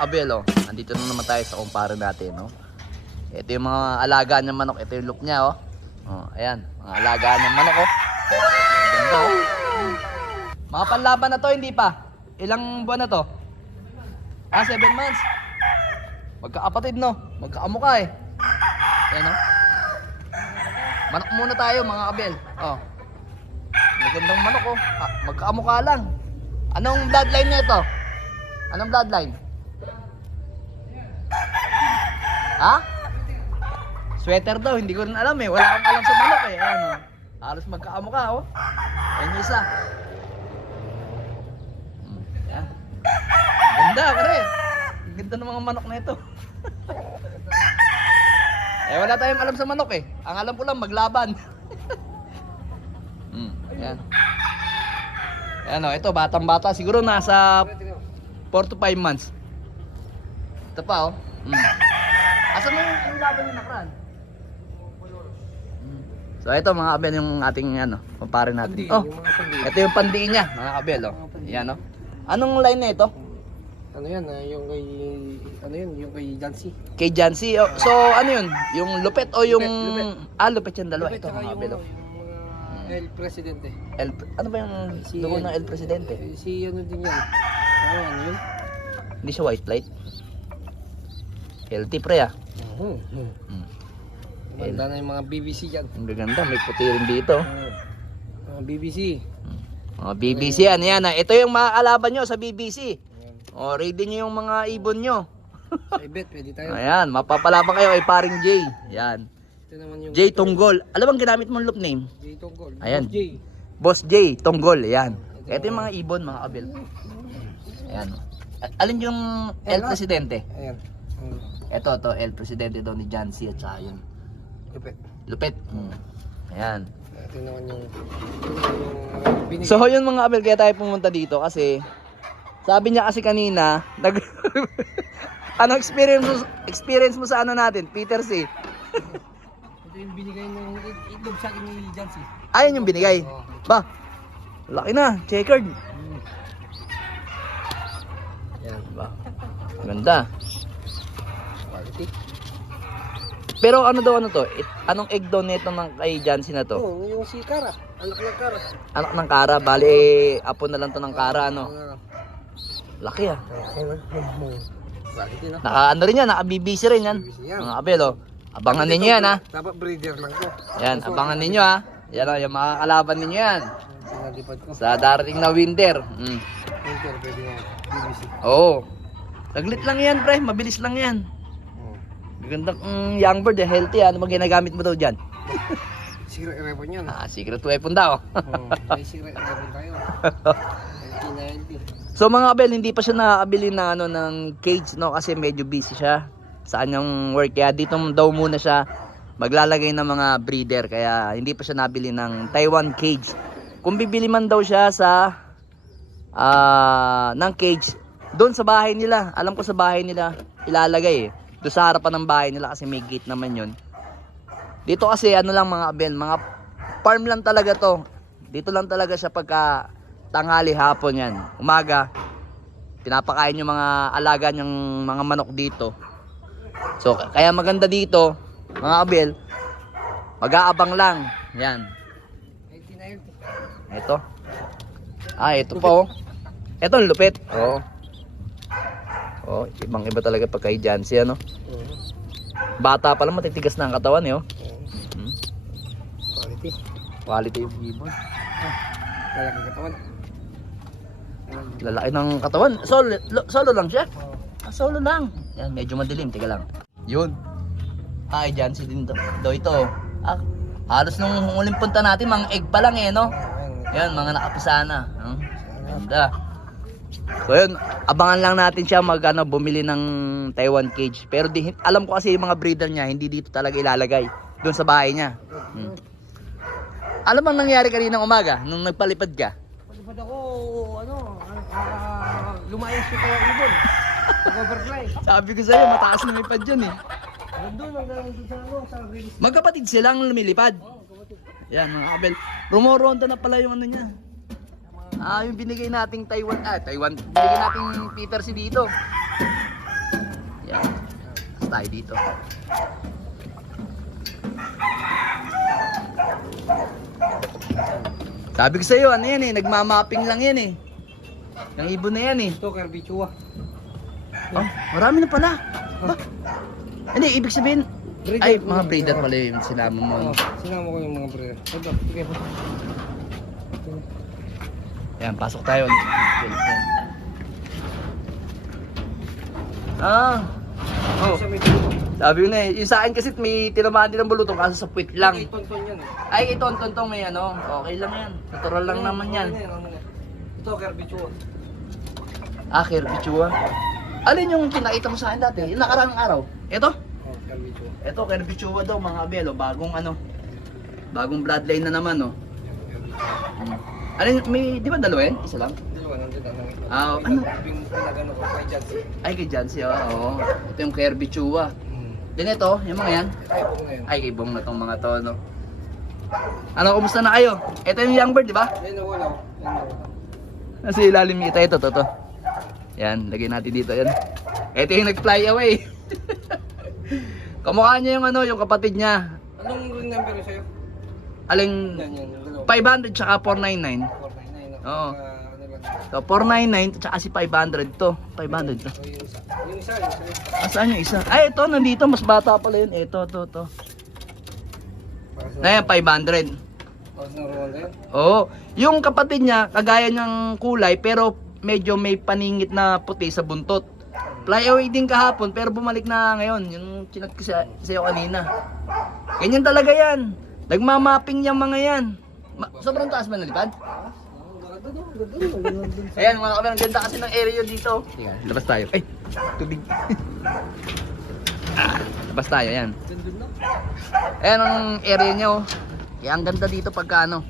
abel, oh. Nandito na naman tayo sa kumpare natin, no. Ito yung mga alaga niyang manok. Ito yung loop niya, oh. Oh, ayan, mga alaga niyang manok, oh. Ganda, oh. Mga panlaban na to, hindi pa. Ilang buwan na to? 7 months. Magkakapatid, no? Magkakamukha, eh. Ayan, oh. Manok muna tayo, mga abel. Oh. Magandang manok, oh. Magkakamukha lang. Anong bloodline niya ito? Anong bloodline? Ha? Sweater daw, hindi ko rin alam eh. Wala akong alam sa manok eh. Ayan, oh. Halos magkakamukha, oh. Ayan yung isa. Ayan. Ganda, kare. Ganda ng mga manok na ito. Eh, wala tayong alam sa manok eh. Ang alam ko lang, maglaban. Ayan. Ayan, oh. Ito, batang-bata. Siguro nasa 4 to 5 months. Ito pa, oh. Asan mo yung laban yung nakaraan? So ito mga abel yung ating ano, kumpare natin. Oh, ito yung pandiin niya, mga abel, oh. Yan, oh. Anong line na ito? Ano yan, yung kay yung kay Jancy. Kay Jancy. Oh. So ano yun? Yung lupet o yung Lupet. Lupet yung dalawa. Lupet, Ito mga abel, oh. Yung mga El Presidente. Ano ba yung dugo ng El Presidente? Si ano din yan. Ano yun? Hindi siya white light. Healthy pre, ah. Ganda na yung mga BBC dyan. Ang gaganda, may puti rin dito. Mga BBC. Mga BBC, ano yan, ah. Ito yung mga kalaban nyo sa BBC. O, ready nyo yung mga ibon nyo. Sa ibet, pwede tayo. Ayan, mapapalaban kayo kay paring Jay. Yan. Ito naman yung Jay Tunggol. Alam bang ginamit mong loop name? Jay Tunggol. Ayan. Boss Jay. Boss Jay Tunggol. Ayan. Ito yung mga ibon, mga abel. Ayan. Alin yung El Presidente? Ayan. Ito, El Presidente daw ni Jancy at saka yun. Lupet. Lupet. Ayan. Ito naman yung binigay. So yun mga abel, kaya tayo pumunta dito kasi sabi niya kasi kanina ano experience mo sa ano natin, Peter C. Ito yung binigay ng itlog sa akin ni Jancy. Ayun yung binigay. Ba, laki na, checkered. Yan. Ba, ganda. Quality. Pero ano daw ano to? Anong egg daw nito ng kay Jancy na to? Oo, yung si Kara. Anak ng Kara. Anak ng Kara, bali apo na lang to ng Kara, ano? Laki ah. Quality na. Naka ano rin yan, naka BBC rin yan. Mga abel, oh. Abangan ninyo yan, ha. Dapat breeder lang ko. Yan, abangan ninyo, ha. Yan, oh, yung mga kalaban ninyo yan. Pinalipad ko. Sa darating na winter. Winter, pwede nga. BBC. Oo. Taglit lang yan, pre. Mabilis lang yan. Magandang young bird, healthy, ha. Ano bang ginagamit mo daw dyan? Secret weapon yan. Secret weapon daw. May secret weapon tayo. Healthy na healthy. So mga abel, hindi pa siya nakakabili na ano ng cage, no, kasi medyo busy siya sa kanyang work. Kaya dito daw muna siya maglalagay ng mga breeder, kaya hindi pa siya nabili ng Taiwan cage. Kung bibili man daw siya sa ng cage doon sa bahay nila, alam ko sa bahay nila ilalagay, doon sa harapan ng bahay nila kasi may gate naman yun. Dito kasi ano lang mga abel, mga farm lang talaga to. Dito lang talaga siya pagka tanghali, hapon yan. Umaga, pinapakain yung mga alaga niyang mga manok dito. So, kaya maganda dito, mga abel, mag-aabang lang. Yan. Healthy na healthy. Ito. Ito pa, oh. Ito, ang lupit. Oo. Oh, ibang iba talaga pagka Jancy, ano. Bata pa lang, matitigas na ang katawan, eh, oh. Quality. Quality yung ibon. Lalaki katawan. Lalaki ng katawan. Solo lang siya. Solo lang. Yan, medyo madilim. Teka lang. Yun. Jancy din daw ito. Halos nung huling punta natin, mga egg pa lang eh, no? Yan, mga nakapisa na. Ganda. So yun, abangan lang natin siya bumili ng Taiwan cage. Pero alam ko kasi yung mga breeder niya, hindi dito talaga ilalagay. Doon sa bahay niya. Alam bang nangyari kaninang umaga, nung nagpalipad ka? Palipad ako, lumayas ko kaya ibon. Nag-overfly. Sabi ko sa'yo, mataas na lipad yun eh. Nandun, hanggang sa release. Magkapatid silang lumilipad. Yan mga kabel. Rumoronda na pala yung ano niya. Yung binigay nating Taiwan. Binigay nating Peter si dito. tayo dito. Sabi ko sa'yo, ano yan eh, nagmamapping lang yan eh. Yung ibon na yan eh. Ito, Kerbichua. Oh, marami na pala. Ba? Hindi, ibig sabihin, Breeder ay, po mga yun. breeder pala yung sinama mo. Oo, sinama ko yung mga breeder. Ito, sige po. Yan, pasok tayo. Ah, oh, Sa may tulo. sabi ko na eh, yung sa akin kasi may tinamaan din ng bulutong kaso sa puwit lang. Ay, tonton yan eh. Ay, ito, tontong may ano, okay lang yan. Natural lang naman yan. Ito, Kerbichua. Ah, Kerbichua. Alin yung pinakita mo sa akin dati? Yung nakaraang araw? Ito? Oh, Kerbichua. Ito, Kerbichua daw mga abelo. Bagong ano, bagong bloodline na naman, no? Alin, may, di ba dalawa yan? Isa lang? Dalawa, nandun ang Ah, ano? Pinagano ko kay Jansi. Ay, kay Jancy, oo. Ito yung Kerbichua. Din ito, yung mga yan. Ay, po na yun. Ay, kay Bong na tong mga to, no? Ano, kumusta na kayo? Ito yung young bird, di ba? Ay, nawala ko. Nasa ilalim kita ito, to. Yan, lagay natin dito, yan. Ito yung nag-fly away. Kamukha niya yung ano, yung kapatid niya. Anong ring number yun sa'yo? Aling Yan, yung dalawa. 500 tsaka 499. 499. Oo. Ano lang. So, 499 tsaka si 500 to. 500 to. So, yung isa. Yung isa. Saan yung isa? Ay, ito, nandito. Mas bata pala yun. Ito, to. Para sa... Na yan, 500. Para sa Rwanda yun. Oo. Yung kapatid niya, kagaya ng kulay, pero medyo may paningit na puti sa buntot. Fly away din kahapon, pero bumalik na ngayon. Yung chinat ko sa'yo kanina. Ganyan talaga yan. Nagmamapping yung mga yan. Sobrang taas ba nalipad? Ayan mga kamerang, ganda kasi ng area dito. Sige, labas tayo. Ay, tubig. Labas tayo, yan. Ayan ang area niya, oh. Kaya ang ganda dito pagka ano,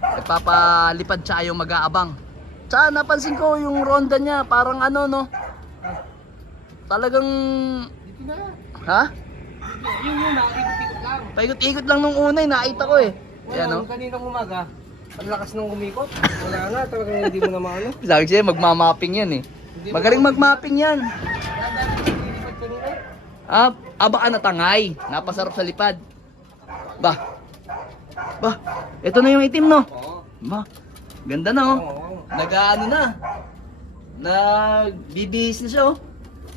nagpapalipad siya yung mag-aabang. Tsaka napansin ko yung ronda niya, parang ano, no? Talagang... Dito na. Ha? Yung nakikita lang. Paikot-ikot lang nung una, nakita ko eh. Ayan, no? Kaninang umaga, ang lakas nung umikot. Wala na, talagang hindi mo na maano. Sabi siya, magmamapping yan eh. Magaling magmapping yan. Nilipad kanina. Baka natangay. Napasarap sa lipad. Ba, ito na yung itim, no? Oo. Ba, ganda na, oh. Oo. Nag-ano na. Nag-bibihis na siya, oh.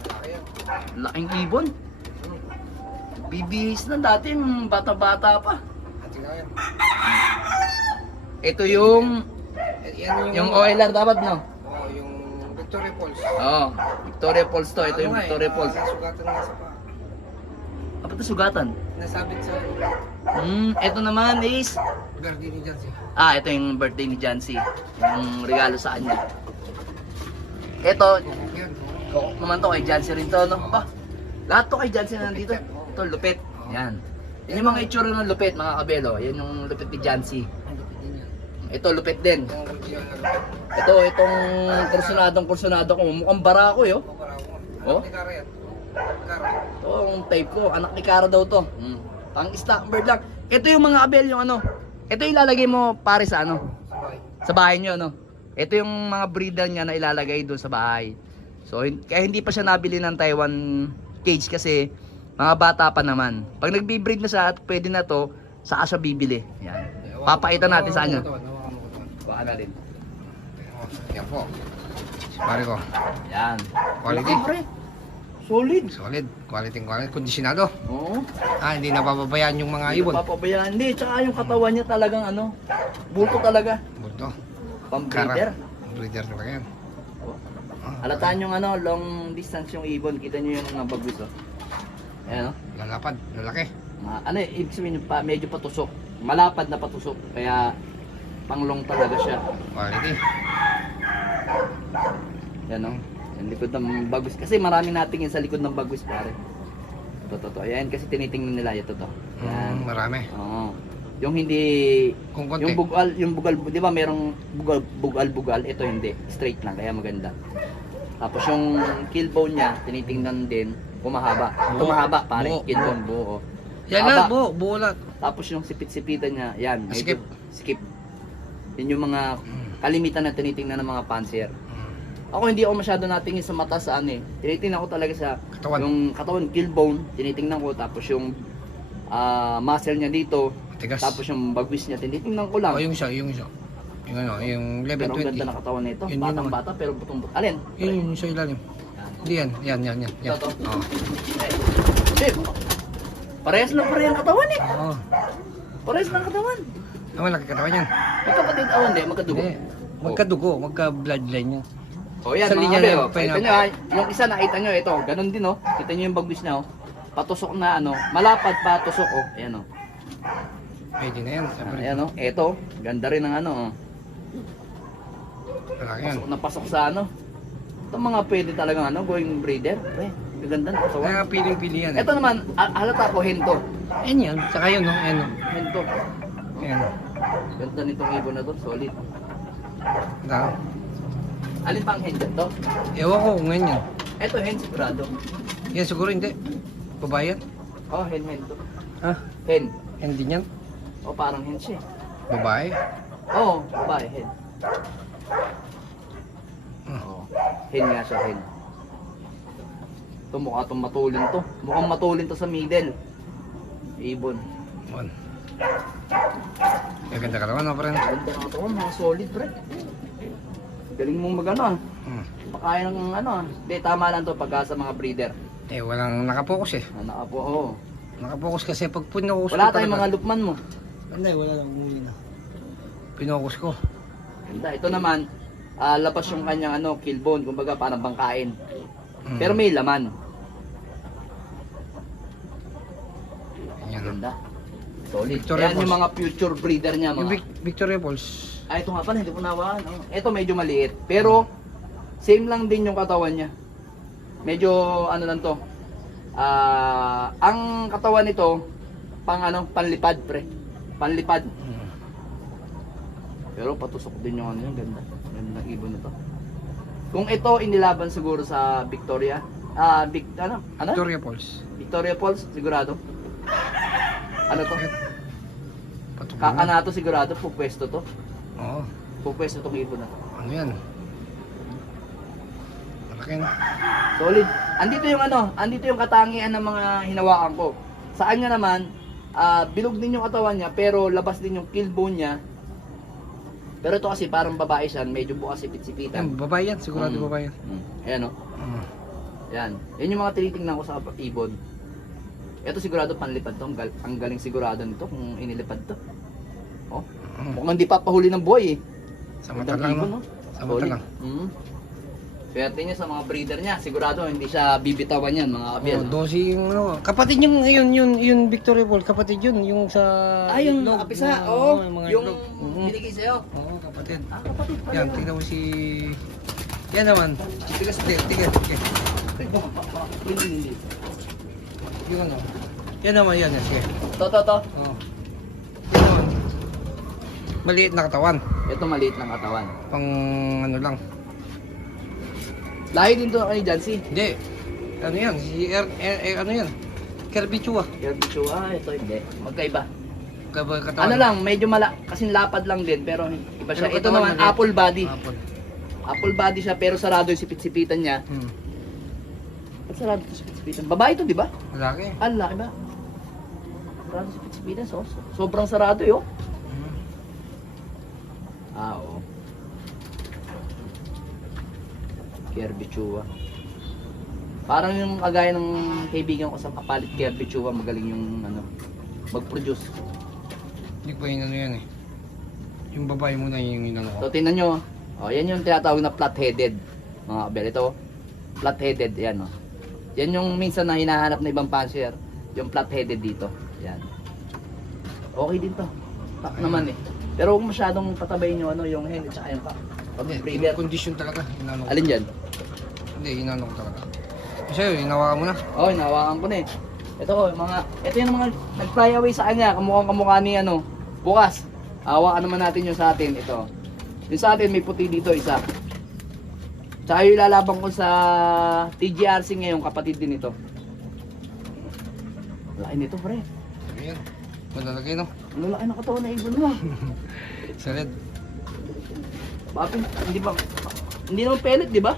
Kaya. Laking ibon. Bibihis na dati, bata-bata pa. Ate kaya. Ito yung, Yan yung OLR dapat, no? Oo, yung Victoria Falls. Oo, Victoria Falls to. Ito yung Ano nga Victoria eh, Falls. Nasugatan nga sa pa. Apa ito sugatan? Nasabit sa Ito naman is, Garden ni Jansi. ito yung birthday ni Jancy. Yung regalo sa kanya. Ito, Yan. naman to kay Jancy rin to, no? Ba, lahat to kay Jancy na nandito. Ito, lupit. Yan. Yan yung mga itsura ng lupit, mga kabelo. Yan yung lupit ni Jancy. Ang lupit din yan. Ito, lupit din. Yung region na lupit. Itong kursunadong ko. Mukhang barako, yo. Oo, para ako. Oh? Anak ni Kara yan. Kara. Ito, ang type ko. Anak ni Cara daw to. Pang stock bird lang. Ito yung mga abel, yung ano. Ito yung ilalagay mo pare sa ano. Sa bahay. Sa bahay nyo, no? Ito yung mga breeder niya na ilalagay doon sa bahay. So, kaya hindi pa siya nabili ng Taiwan cage kasi mga bata pa naman. Pag nagbi-breed na siya at pwede na to, saka siya bibili. Yan. Papakita natin sa kanya. Hawakan mo ko. Baka natin. Yan po. Pare ko. Yan. Quality. Laki, pre. Solid. Solid. Quality. Kondisyonado. Oo. Hindi napapabayaan yung mga ibon. Papabayaan. Hindi, tsaka yung katawan niya talagang ano, bulto talaga. Bulto. Pang-breeder. Breeder talaga yan. Halataan yung ano, long distance yung ibon. Kita nyo yung mga bagwis, oh. Ayan, oh. Lalapad. Lalaki. Ano eh, ibig sabihin pa, medyo patusok. Malapad na patusok. Kaya panglong talaga siya. Quality. Yan, oh. Yung likod ng bagwis. Kasi marami natingin sa likod ng bagwis, pare. Ito. Ayan, kasi tinitingnan nila. Ito. Yan. Marami. Oo. Yung hindi, Kung konti. yung bugal, di ba merong bugal, ito hindi, straight lang, kaya maganda. Tapos yung killbone niya, tinitingnan din, kumahaba. Ito mahaba, pare, Buo. killbone, buo. Yan Haba. na, buo lahat. Tapos yung sipit-sipitan niya, yan, medyo Skip. skip. Yun yung mga kalimitan na tinitingnan ng mga pansier. Ako hindi ako masyado natingin sa mata sa ano eh. Tinitingnan ko talaga sa Katawan. yung katawan, kill bone, tinitingnan ko, tapos yung muscle niya dito, Tigas. tapos yung bagwis niya, tinitingnan ko lang. Oh, yung isa. Yung ano, yung level Pero ang 20. ganda ng katawan nito, Yun batang naman. bata pero butong but. Alin? Yun sa ilalim. Hindi yan. Yan. Ito. Oo. Eh, parehas lang ang katawan eh. Oo. Parehas lang katawan. Ah, malaki katawan yan. Magkapatid, hindi, magkadugo. Hindi. Magkadugo, magka-bloodline yan. O yan, Sa mga linya kabe, na, oh. Kita nyo yung isa nakita nyo, ito, ganun din oh. Kita nyo yung bagwis na oh. Patusok na ano, malapad patusok oh. Ayan oh. Pwede na yan. Siyempre. Ayan oh, ito, ganda rin ng ano oh. Malaki yan. Pasok na pasok sa ano. Ito mga pwede talagang ano, going breeder. Gaganda na katawan. Kaya piling-pili yan. Ito naman, halata ko hento. Yan yan. Saka yun, no? Yan, no? Hento. Yan. Ganda nitong ibon na to, solid. Dako. Alin pang hen dyan to? Ewan ko kung ngayon yan. Ito hen sigurado. Yan siguro hindi. Babae yan. Oh, hen to. Ha? Hen. Hindi yan. Oh, parang hen siya. Babae. Oh, babae, hen. Hmm. Oh, hen nga siya, hen. Ito mukha itong matulin to. Mukhang matulin to sa middle. Ibon. Yan. Ganda ka naman, no, friend? Ganda nga ito, mga solid, pre. Galing mong mag ano ah. Pakaya ng ano ah. Hindi, tama lang to pagka sa mga breeder. Eh, walang nakapokus eh. Nakapo, oo. Nakapokus kasi pag pinokus Wala ko tayong mga lupman mo. Hindi, wala lang umuli na. Pinokus ko. Ganda. Ito naman, labas yung kanyang ano, kill bone. Kumbaga parang bangkain. Hmm. Pero may laman. Yan. Ganda. Solid. Victoria Yan yung Falls. mga future breeder niya. Yung Mga... Victoria Falls. Ito nga pala, hindi ko nawakan. Oh. Ito medyo maliit. Pero, same lang din yung katawan niya. Medyo, ano lang to. Ang katawan nito, panlipad pre. Panlipad. Hmm. Pero patusok din yung ano yung ganda. Ganda ng ibon na to. Kung ito inilaban siguro sa Victoria, ano? Victoria Falls. Victoria Falls, sigurado. Ano to? Patok na. Kakanato sigurado, pupwesto to. Oo. Pupwesto tong ibon na to. Ano yan? Malaki na. Solid. Andito yung katangian ng mga hinawakan ko. Sa kanya naman, bilog din yung katawan niya, pero labas din yung kill bone niya. Pero ito kasi parang babae siya, medyo bukas sipit-sipitan. Yan, babae yan. Sigurado babae yan. Ayan o. Yan. Yan yung mga tinitingnan ko sa ibon. Ito sigurado panlipad to. Ang galing sigurado nito kung inilipad to. Oh. Mukhang hindi pa pahuli ng buhay eh. Sa mata lang, no? Sa mata lang. Swerte niya sa mga breeder niya. Sigurado hindi siya bibitawan yan mga kabyan. Oh, dosi yung ano. Kapatid yung yun Victoria Falls, kapatid yun yung sa Yung itlog. apisa, Oo, oo. mga Yung itlog. binigay sa'yo. Oo, kapatid. Kapatid pala Yan, yun. tingnan mo si... Yan naman. Tigas. Hindi. Yung ano. Yan naman yan. Sige. To. Oo. Yan naman. Maliit na katawan. Ito maliit ng katawan. Pang ano lang. Lahi din to kay Jancy. Hindi. Ano yan? Si ano yan? Kirby Chua. Kirby ito hindi. Magkaiba. Katawan. Ano lang, medyo kasing lapad lang din pero iba siya. Pero Ito katawan naman maliit. apple body. Apple. Apple body siya pero sarado yung sipit-sipitan niya. Ba't sarado ito sipit-sipitan? Babae ito, di ba? Malaki. Laki ba? Sarado sipit-sipitan. Sobrang sarado yun. Oo. Kirby Chua. Parang yung kagaya ng kaibigan ko sa kapalit Kirby Chua, magaling yung mag-produce. Hindi ko yun ano yan eh. Yung babae muna yung inano ko. So tingnan nyo, yan yung tinatawag na flat-headed. Mga kabel, ito, flat-headed, yan o. Yan yung minsan na hinahanap na ibang fancier, yung flat-headed dito. Yan. Okay din to. Tak naman eh. Pero huwag masyadong patabayin yung yung hen at saka yung pack. Pag Hindi, breeder. yung condition talaga. Inano ko. Alin dyan? Hindi, inano ko talaga. Kasi yun, hinawakan mo na. Oh, hinawakan ko na eh. Ito ito yung mga nag-fly away sa kanya, kamukha ni bukas. Hawakan naman natin yung sa atin, ito. Yung sa atin may puti dito, isa. Tsaka yung ilalaban ko sa TGRC ngayon, kapatid din ito. Laki nito, pre. Ayan. Malalagay no. Ang laki ng katawan na ibon mo. Sa red. Bakit, hindi ba, Hindi naman pellet, di ba?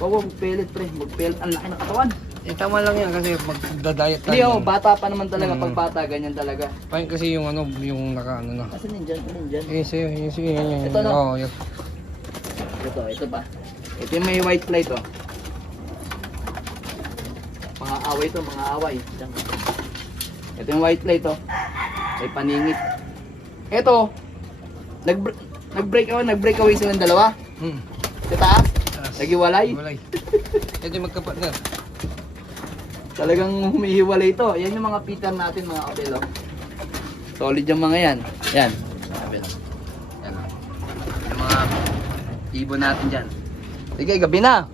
Oo, pellet pre. Mag-pellet. Ang laki ng katawan. Eh tama lang yan kasi magda-diet Hindi tayo. oh, bata pa naman talaga. Mm. Pag bata, ganyan talaga. Fine kasi yung ano, yung naka ano na. Asan yun dyan? Ano dyan? Eh, sige, sige, yan. Ito, no? Oo, yun. Ito pa. Ito yung may white light oh. Mga away to, mga away. Diyan. Ito yung white light oh. May paningit. Ito, nag-break away silang dalawa. Sa taas, naghiwalay. Walay. Ito yung magkapatner. Talagang humihiwalay ito. Yan yung mga pitan natin mga kapelo. Solid yung mga yan. Yan. Kapelo. Yan. Yung mga ibon natin dyan. Sige, gabi na.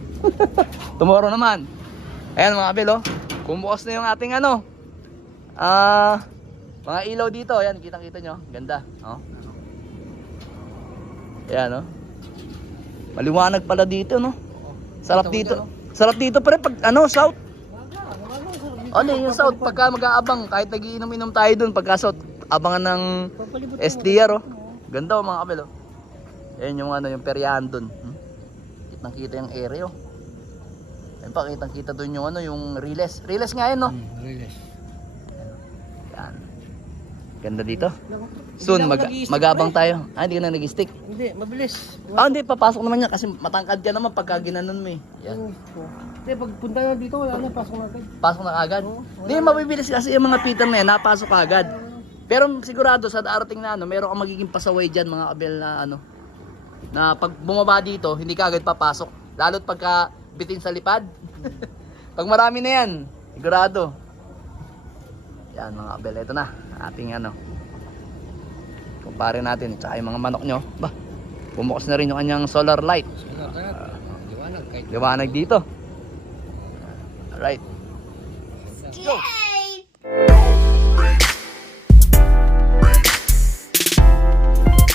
Tomorrow naman. Ayan mga kapelo. Bumukas na yung ating ano. Mga ilaw dito. Ayan, kitang-kita nyo. Ganda. Oh. Ayan, oh. Maliwanag pala dito, no? Sarap dito. Sarap dito pa rin pag ano, south. Ano yung south, pagka mag-aabang, kahit nagiinom-inom tayo dun, pagka south, abangan ng SDR, oh. Ganda, oh, mga kapel, oh. Ayan yung ano, yung peryahan dun. Kitang-kita yung area, oh. Ayan pa, kitang-kita dun yung ano, yung Riles. Riles nga yun, no? Riles. Yan. Ganda dito. Soon, mag-aabang tayo. Ah, hindi ka na nag-stick. Hindi, mabilis. Ah, hindi, papasok naman yan kasi matangkad ka naman pagka ginanon mo eh. Yan. Hindi, pag punta na dito, wala na, pasok natin. Pasok na agad. Hindi, mabibilis kasi yung mga pitan na yan, napasok agad. Pero sigurado sa darating na ano, meron kang magiging pasaway dyan mga kabel na ano. Na pag bumaba dito, hindi ka agad papasok. Lalo't pagka bitin sa lipad. Pag marami na yan, sigurado. Yan mga kabel, ito na. Ating ano. Kumpare natin, tsaka yung mga manok nyo. Bah, bumukas na rin yung kanyang solar light. Liwanag kahit Liwanag dito. Alright. Let's go.